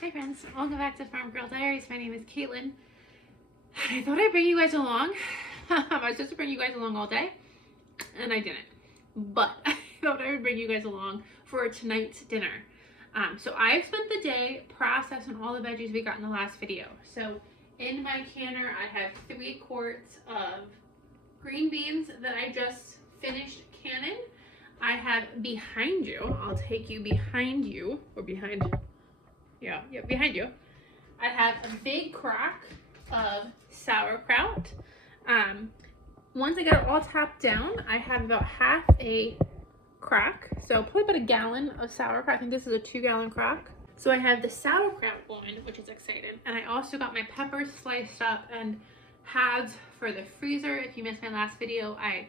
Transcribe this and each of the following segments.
Hi friends, welcome back to Farm Girl Diaries. My name is Caitlin. I thought I'd bring you guys along. I was supposed to bring you guys along all day, and I didn't. But I thought I would bring you guys along for tonight's dinner. So I've spent the day processing all the veggies we got in the last video. So in my canner, I have 3 quarts of green beans that I just finished canning. I have behind you, I'll take you behind you, or behind, behind you. I have a big crock of sauerkraut. Once I got it all tapped down, I have about half a crock, so probably about a gallon of sauerkraut. I think this is a 2-gallon crock. So I have the sauerkraut going, which is exciting, and I also got my peppers sliced up and halved for the freezer. If you missed my last video, I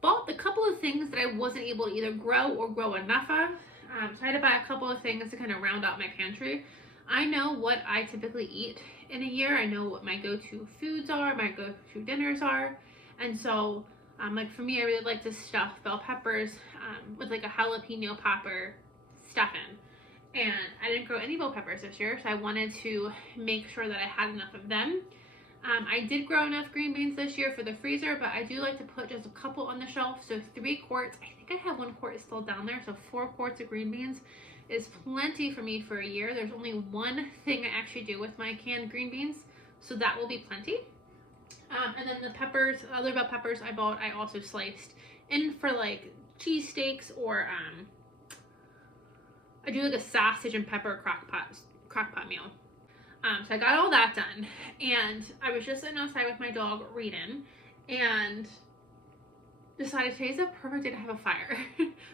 bought a couple of things that I wasn't able to either grow or grow enough of. So I had to buy a couple of things to kind of round out my pantry. I know what I typically eat in a year. I know what my go-to foods are, my go-to dinners are. And so, like for me, I really like to stuff bell peppers with like a jalapeno popper stuffing. And I didn't grow any bell peppers this year, so I wanted to make sure that I had enough of them. I did grow enough green beans this year for the freezer, but I do like to put just a couple on the shelf. So 3 quarts, I think I have 1 quart still down there. So 4 quarts of green beans is plenty for me for a year. There's only one thing I actually do with my canned green beans, so that will be plenty. And then the peppers, other bell peppers I bought, I also sliced in for like cheesesteaks, or I do like a sausage and pepper crock pot meal. So I got all that done, and I was just sitting outside with my dog reading, and decided today's a perfect day to have a fire.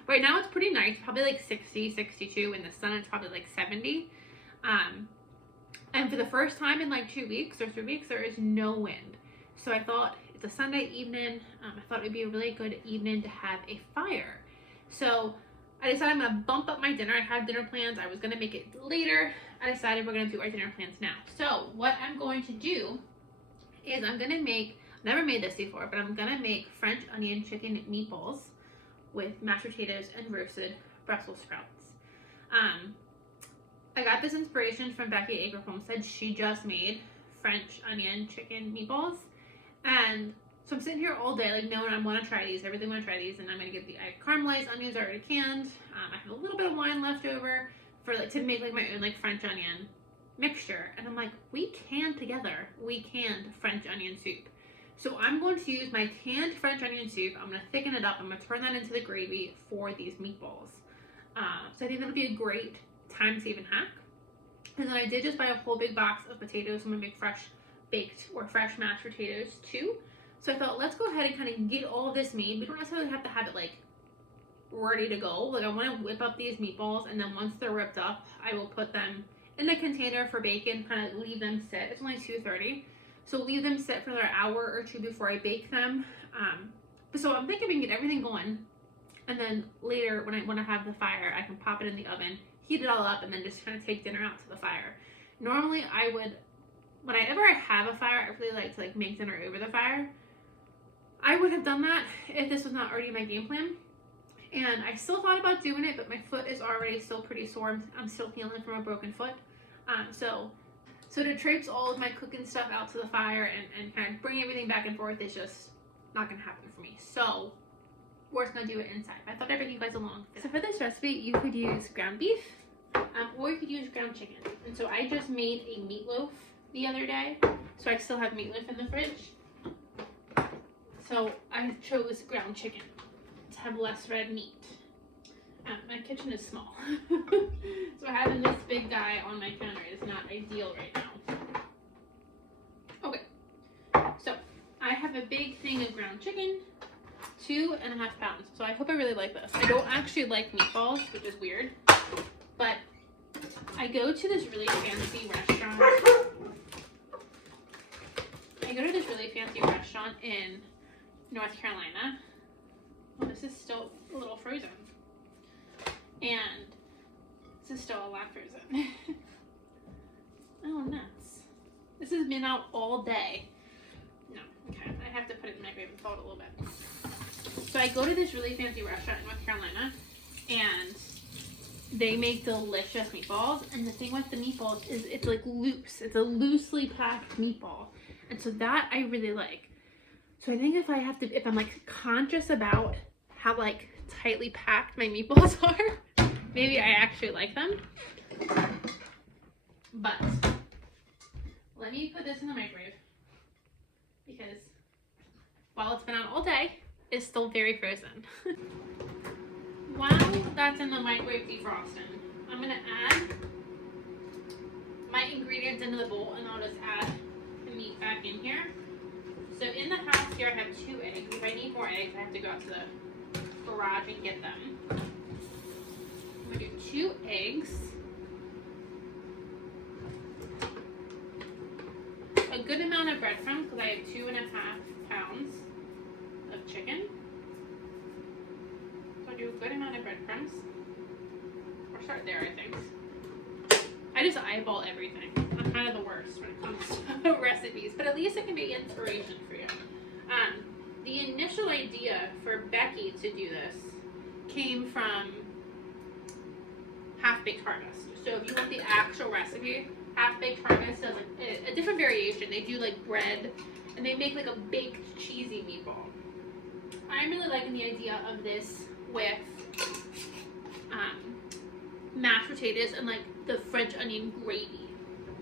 Right now it's pretty nice, probably like 60, 62, in the sun it's probably like 70. And for the first time in like 2 weeks or 3 weeks, there is no wind. So I thought, it's a Sunday evening, I thought it would be a really good evening to have a fire. So I decided I'm gonna bump up my dinner. I have dinner plans. I was gonna make it later. I decided we're gonna do our dinner plans now. So what I'm going to do is I'm gonna make, never made this before, but I'm gonna make French onion chicken meatballs with mashed potatoes and roasted Brussels sprouts. I got this inspiration from Becky Acre Homestead. She just made French onion chicken meatballs, and so I'm sitting here all day, like, knowing I want to try these. I really want to try these, and I'm gonna get I caramelized onions already canned. I have a little bit of wine left over for like to make like my own like French onion mixture, and I'm like, we canned French onion soup. So I'm going to use my canned French onion soup. I'm gonna thicken it up. I'm gonna turn that into the gravy for these meatballs. So I think that'll be a great time saving hack. And then I did just buy a whole big box of potatoes. I'm gonna make fresh baked or fresh mashed potatoes too. So I thought, let's go ahead and kind of get all of this made. We don't necessarily have to have it like ready to go. Like, I want to whip up these meatballs, and then once they're whipped up, I will put them in the container for bacon, kind of leave them sit. It's only 2:30, so leave them sit for another hour or 2 before I bake them. So I'm thinking we can get everything going, and then later when I want to have the fire, I can pop it in the oven, heat it all up, and then just kind of take dinner out to the fire. Normally I would, whenever I have a fire, I really like to like make dinner over the fire. I would have done that if this was not already my game plan. And I still thought about doing it, but my foot is already still pretty sore. I'm still healing from a broken foot. So to traipse all of my cooking stuff out to the fire and kind of bring everything back and forth is just not going to happen for me. So we're just going to do it inside. I thought I'd bring you guys along. So for this recipe, you could use ground beef, or you could use ground chicken. And so I just made a meatloaf the other day. So I still have meatloaf in the fridge. So I chose ground chicken to have less red meat. My kitchen is small, so having this big guy on my counter is not ideal right now. Okay, so I have a big thing of ground chicken, 2.5 pounds. So I hope I really like this. I don't actually like meatballs, which is weird, but I go to this really fancy restaurant. In North Carolina. Well, this is still a little frozen, and this is still a lot frozen. Oh, nuts. This has been out all day. No, okay, I have to put it in the microwave and thaw it a little bit. So I go to this really fancy restaurant in North Carolina, and they make delicious meatballs, and the thing with the meatballs is it's like loose. It's a loosely packed meatball, and so that I really like. So I think if I'm like conscious about how like tightly packed my meatballs are, maybe I actually like them. But let me put this in the microwave because while it's been out all day, it's still very frozen. While that's in the microwave defrosting, I'm gonna add my ingredients into the bowl, and I'll just add the meat back in here. So in the house here, I have 2 eggs. If I need more eggs, I have to go out to the garage and get them. I'm gonna do 2 eggs, a good amount of breadcrumbs because I have 2.5 pounds of chicken. Do a good amount of breadcrumbs. Or start there, I think. I just eyeball everything. I'm kind of the worst when it comes to recipes, but at least it can be inspiration for you. The initial idea for Becky to do this came from Half Baked Harvest. So if you want the actual recipe, Half Baked Harvest does like a different variation. They do like bread, and they make like a baked cheesy meatball. I'm really liking the idea of this with mashed potatoes and like the French onion gravy.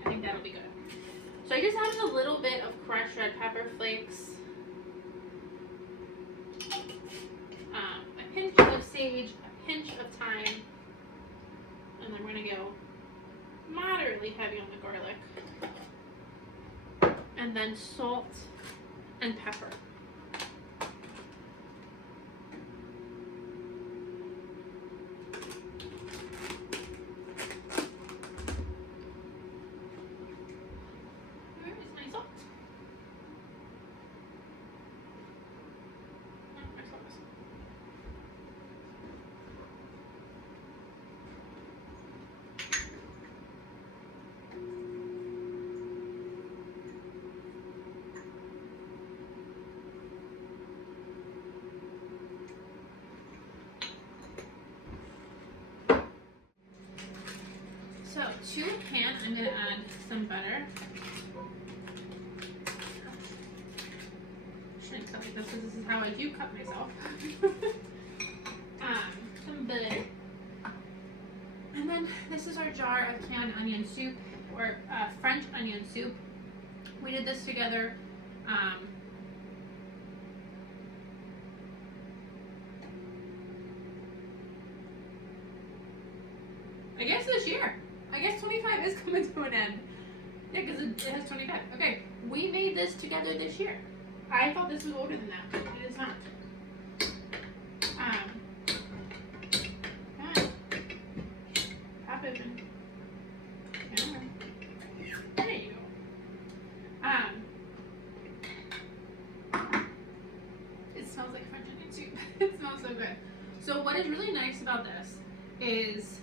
I think that'll be good. So I just added a little bit of crushed red pepper flakes, a pinch of sage, a pinch of thyme, and then we're gonna go moderately heavy on the garlic, and then salt and pepper. So to a pan, I'm going to add some butter. Shouldn't cut like this because this is how I do cut myself. Some butter. And then this is our jar of canned onion soup, or French onion soup. We did this together. I guess this year. I guess 25 is coming to an end. Yeah, because it has 25. Okay, we made this together this year. I thought this was older than that, but it is not. Pop open. There you go. It smells like French onion soup. It smells so good. So what is really nice about this is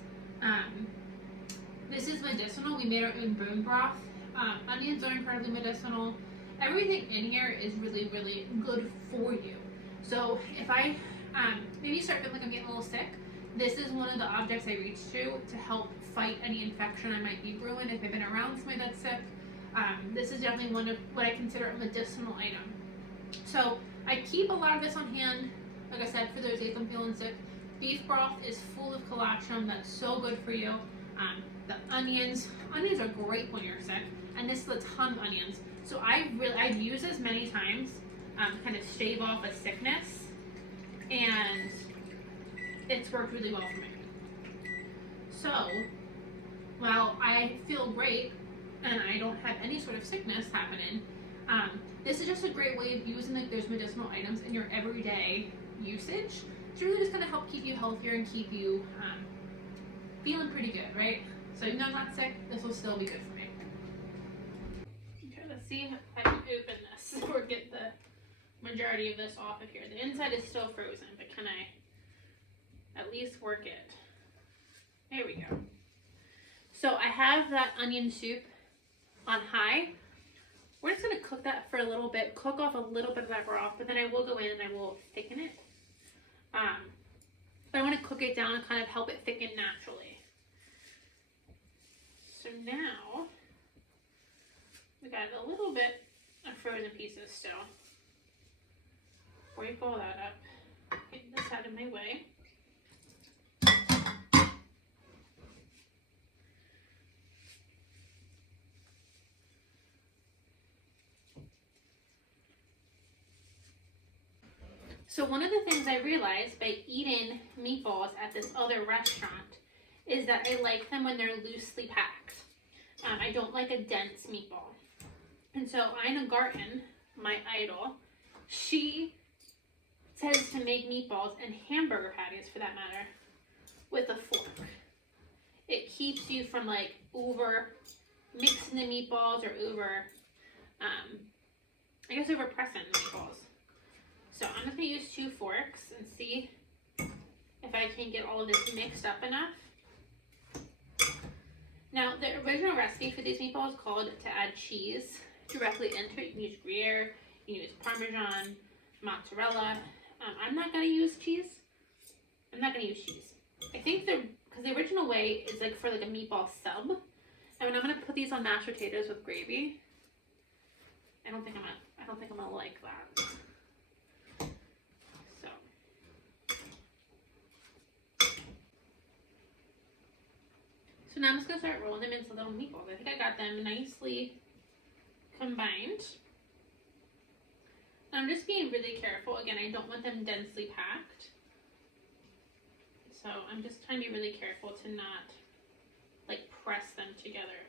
this is medicinal. We made our own bone broth. Onions are incredibly medicinal. Everything in here is really, really good for you. So if I maybe start feeling like I'm getting a little sick, this is one of the objects I reach to help fight any infection I might be brewing if I've been around somebody that's sick. This is definitely one of what I consider a medicinal item. So I keep a lot of this on hand, like I said, for those days I'm feeling sick. Beef broth is full of colostrum. That's so good for you. The onions are great when you're sick, and this is a ton of onions. So I've used this many times, kind of stave off a sickness, and it's worked really well for me. So while I feel great and I don't have any sort of sickness happening, this is just a great way of using like those medicinal items in your everyday usage to really just kind of help keep you healthier and keep you feeling pretty good, right? So even though I'm not sick, this will still be good for me. Okay, let's see if I can open this or get the majority of this off of here. The inside is still frozen, but can I at least work it? There we go. So I have that onion soup on high. We're just going to cook that for a little bit, cook off a little bit of that broth, but then I will go in and I will thicken it. But I want to cook it down and kind of help it thicken naturally. So now we got a little bit of frozen pieces still. Before you pull that up, get this out of my way. So one of the things I realized by eating meatballs at this other restaurant is that I like them when they're loosely packed. I don't like a dense meatball. And so Ina Garten, my idol, she says to make meatballs and hamburger patties for that matter with a fork. It keeps you from like over mixing the meatballs or over pressing the meatballs. So I'm just going to use 2 forks and see if I can get all of this mixed up enough. Now, the original recipe for these meatballs called to add cheese directly into it. You can use Gruyere, you can use Parmesan, mozzarella. I'm not going to use cheese. I'm not going to use cheese. I think because the original way is like for like a meatball sub. And I'm going to put these on mashed potatoes with gravy. I don't think I'm gonna like that. So now I'm just gonna start rolling them into little meatballs. I think I got them nicely combined. I'm just being really careful. Again, I don't want them densely packed. So I'm just trying to be really careful to not like press them together.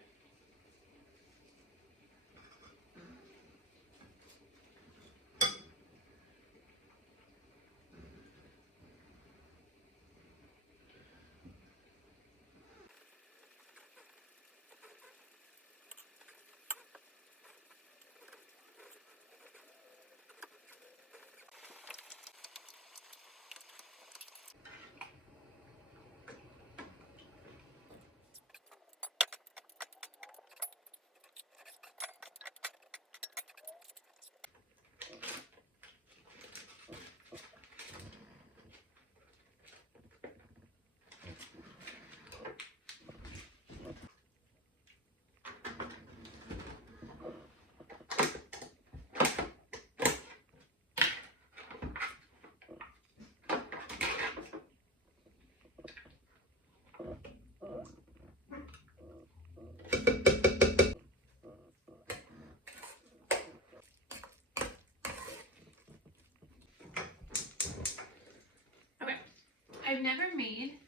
I've never made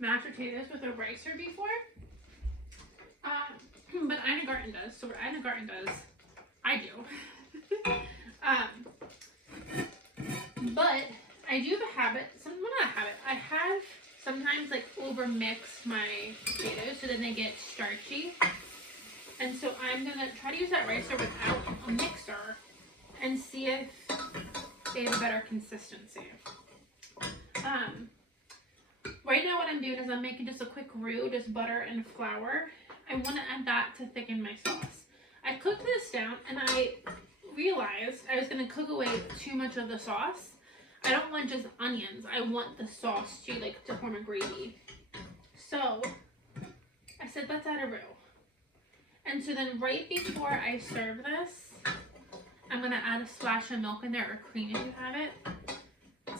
mashed potatoes with a ricer before, but Ina Garten does. So what Ina Garten does, I do. But I do have a habit, not a habit, I have sometimes like over mixed my potatoes so then they get starchy. And so I'm going to try to use that ricer without a mixer and see if they have a better consistency. Right now what I'm doing is I'm making just a quick roux, just butter and flour. I want to add that to thicken my sauce. I cooked this down and I realized I was going to cook away too much of the sauce. I don't want just onions. I want the sauce to form a gravy. So I said, let's add a roux. And so then right before I serve this, I'm going to add a splash of milk in there, or cream if you have it.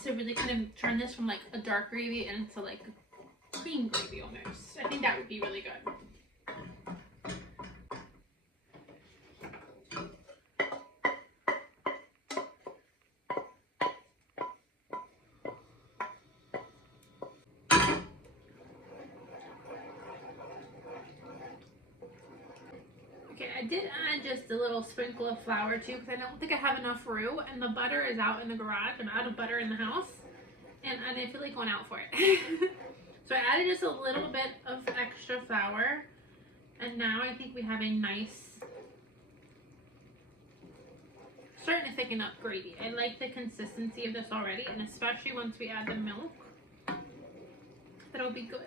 To really kind of turn this from like a dark gravy into like a cream gravy almost. I think that would be really good. Okay, I did add just a little sprinkle of flour too because I don't think I have enough roux, and the butter is out in the garage. I'm out of butter in the house and I didn't feel like going out for it. So I added just a little bit of extra flour, and now I think we have a nice, starting to thicken up gravy. I like the consistency of this already, and especially once we add the milk, that'll be good.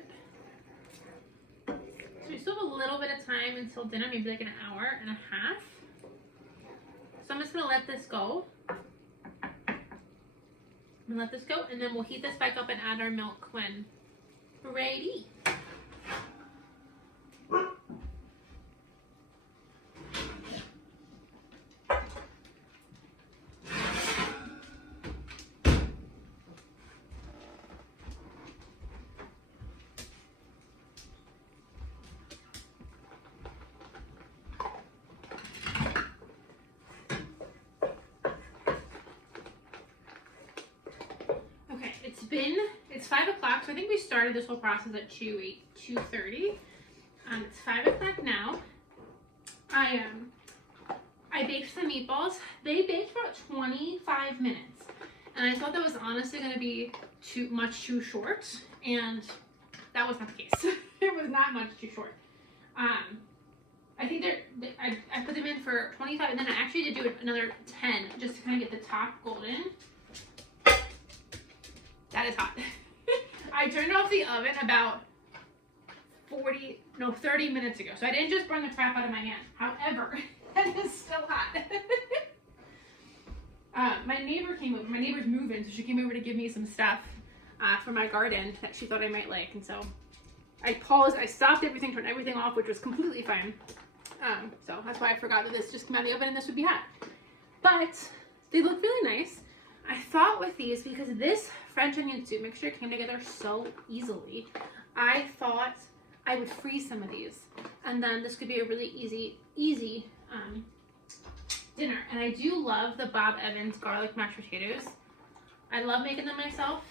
So we still have a little bit of time until dinner, maybe like an hour and a half. So I'm just going to let this go. And let this go, and then we'll heat this back up and add our milk when ready. o'clock. So I think we started this whole process at 2:30. It's 5 o'clock now. I baked some meatballs. They baked for about 25 minutes. And I thought that was honestly going to be too short. And that was not the case. It was not much too short. I think I put them in for 25, and then I actually did do another 10 just to kind of get the top golden. That is hot. I turned off the oven about 30 minutes ago. So I didn't just burn the crap out of my hand. However, that is still hot. My neighbor came over. My neighbor's moving, so she came over to give me some stuff for my garden that she thought I might like. And so I paused, I stopped everything, turned everything off, which was completely fine. So that's why I forgot that this just came out of the oven and this would be hot. But they look really nice. I thought with these, because this French onion soup mixture came together so easily, I thought I would freeze some of these. And then this could be a really easy dinner. And I do love the Bob Evans garlic mashed potatoes. I love making them myself.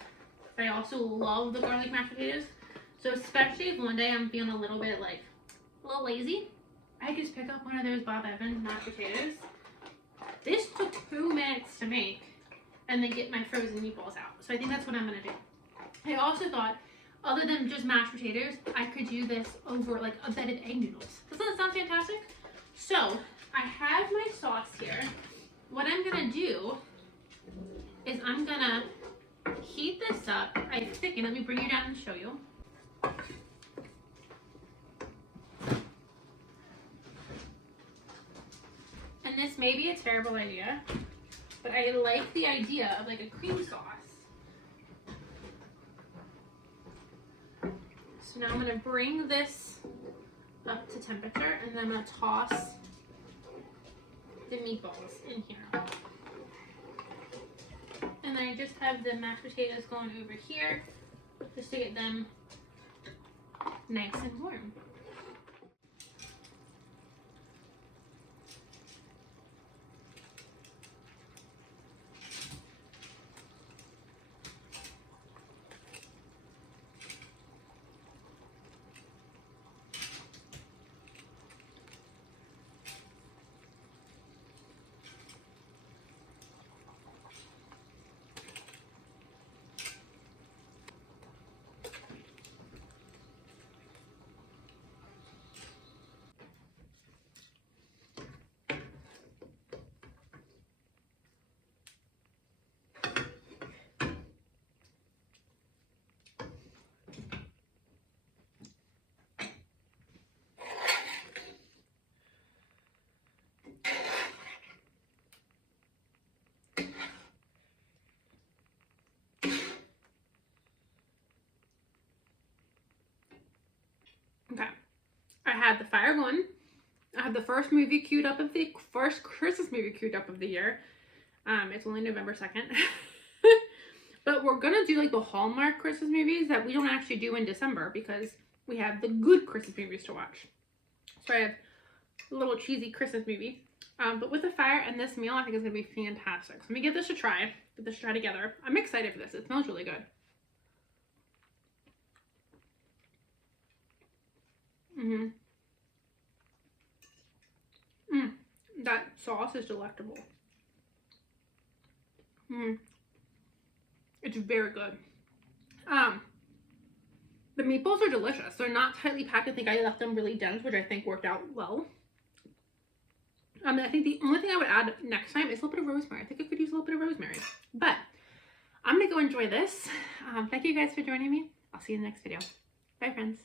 I also love the garlic mashed potatoes. So especially if one day I'm feeling a little lazy, I just pick up one of those Bob Evans mashed potatoes. This took 2 minutes to make, and then get my frozen meatballs out. So I think that's what I'm gonna do. I also thought, other than just mashed potatoes, I could do this over like a bed of egg noodles. Doesn't that sound fantastic? So I have my sauce here. What I'm gonna do is I'm gonna heat this up. I thicken. Let me bring you down and show you. And this may be a terrible idea, but I like the idea of like a cream sauce. So now I'm gonna bring this up to temperature, and then I'm gonna toss the meatballs in here. And then I just have the mashed potatoes going over here, just to get them nice and warm. Okay, I had the fire going. I had the first Christmas movie queued up of the year. It's only November 2nd. But we're gonna do like the Hallmark Christmas movies that we don't actually do in December, because we have the good Christmas movies to watch. So I have a little cheesy Christmas movie. But with the fire and this meal, I think it's gonna be fantastic. So let me give this a try. Get this try together. I'm excited for this. It smells really good. That sauce is delectable. It's very good. The meatballs are delicious. They're not tightly packed. I think I left them really dense, which I think worked out well. I think the only thing I would add next time is a little bit of rosemary. I think I could use a little bit of rosemary. But I'm gonna go enjoy this. Thank you guys for joining me. I'll see you in the next video. Bye, friends.